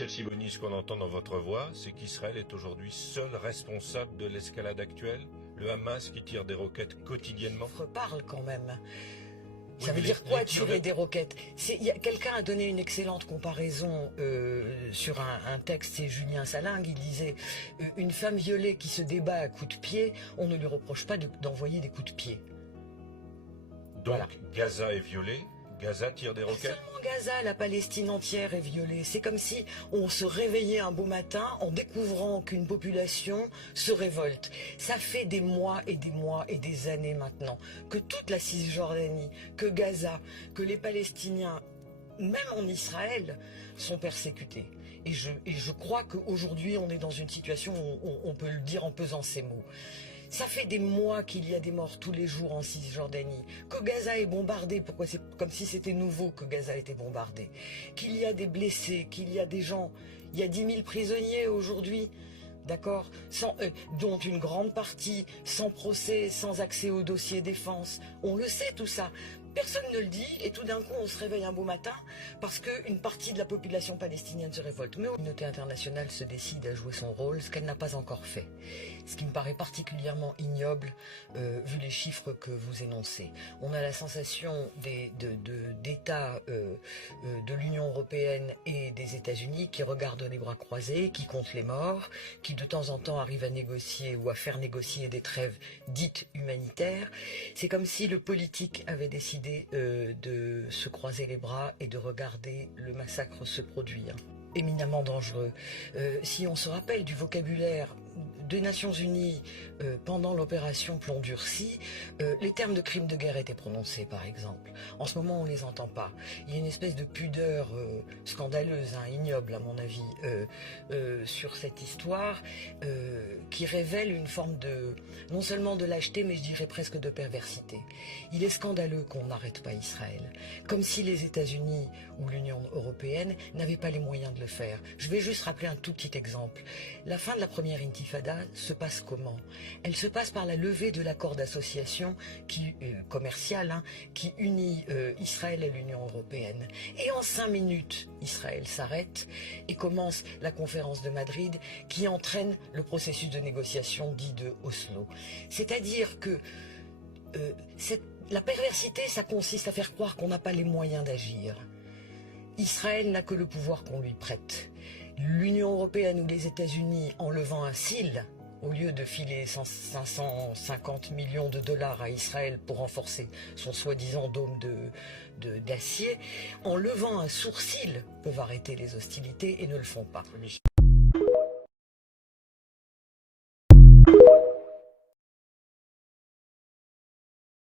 Chelsea Bonny, ce qu'on entend dans votre voix, c'est qu'Israël est aujourd'hui seul responsable de l'escalade actuelle, le Hamas qui tire des roquettes quotidiennement. On reparle quand même. Oui, Ça veut mais dire quoi tirer les- des roquettes? Quelqu'un a donné une excellente comparaison sur un texte, c'est Julien Salingue, il disait une femme violée qui se débat à coups de pied, on ne lui reproche pas d'envoyer des coups de pied. Donc Voilà. Gaza est violé, Gaza tire des Pas roquettes. seulement Gaza, la Palestine entière est violée. C'est comme si on se réveillait un beau matin en découvrant qu'une population se révolte. Ça fait des mois et des mois et des années maintenant que toute la Cisjordanie, que Gaza, que les Palestiniens, même en Israël, sont persécutés. Et je crois qu'aujourd'hui, on est dans une situation où on peut le dire en pesant ses mots. Ça fait des mois qu'il y a des morts tous les jours en Cisjordanie, que Gaza est bombardé, pourquoi c'est comme si c'était nouveau que Gaza était bombardé, qu'il y a des blessés, qu'il y a des gens, il y a 10 000 prisonniers aujourd'hui, d'accord, dont une grande partie sans procès, sans accès au dossier défense. On le sait tout ça. Personne ne le dit et tout d'un coup on se réveille un beau matin parce qu'une partie de la population palestinienne se révolte. Mais la communauté internationale se décide à jouer son rôle, ce qu'elle n'a pas encore fait. Ce qui me paraît particulièrement ignoble vu les chiffres que vous énoncez. On a la sensation d'États de l'Union européenne et des États-Unis qui regardent les bras croisés, qui comptent les morts, qui de temps en temps arrivent à négocier ou à faire négocier des trêves dites humanitaires. C'est comme si le politique avait décidé de se croiser les bras et de regarder le massacre se produire. Éminemment dangereux. Si on se rappelle du vocabulaire des Nations Unies pendant l'opération Plomb durci, les termes de crimes de guerre étaient prononcés par exemple. En ce moment on les entend pas. Il y a une espèce de pudeur scandaleuse, ignoble à mon avis, sur cette histoire qui révèle une forme de, non seulement de lâcheté, mais je dirais presque de perversité. Il est scandaleux qu'on n'arrête pas Israël, comme si les États-Unis ou l'Union européenne n'avaient pas les moyens de le faire. Je vais juste rappeler un tout petit exemple. La fin de la première intifada se passe comment? Elle se passe par la levée de l'accord d'association commercial qui unit Israël et l'Union européenne. Et en 5 minutes, Israël s'arrête et commence la conférence de Madrid qui entraîne le processus de négociation dit de Oslo. C'est-à-dire que la perversité, ça consiste à faire croire qu'on n'a pas les moyens d'agir. Israël n'a que le pouvoir qu'on lui prête. L'Union européenne ou les États-Unis, en levant un cil, au lieu de filer 550 millions de dollars à Israël pour renforcer son soi-disant dôme d'acier, en levant un sourcil, peuvent arrêter les hostilités et ne le font pas.